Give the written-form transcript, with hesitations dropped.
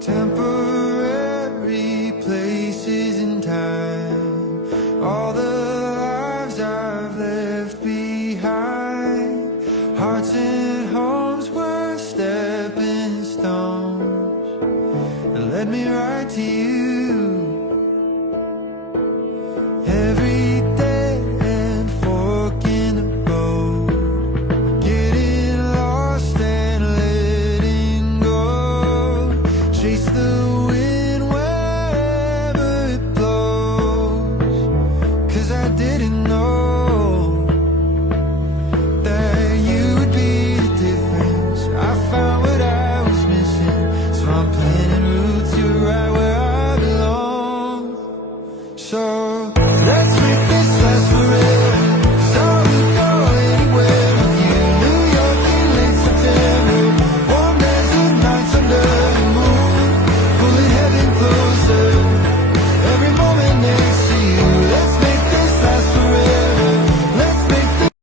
temporary places in time, all the lives I've left behind, hearts and homes were stepping stones that led me right to you.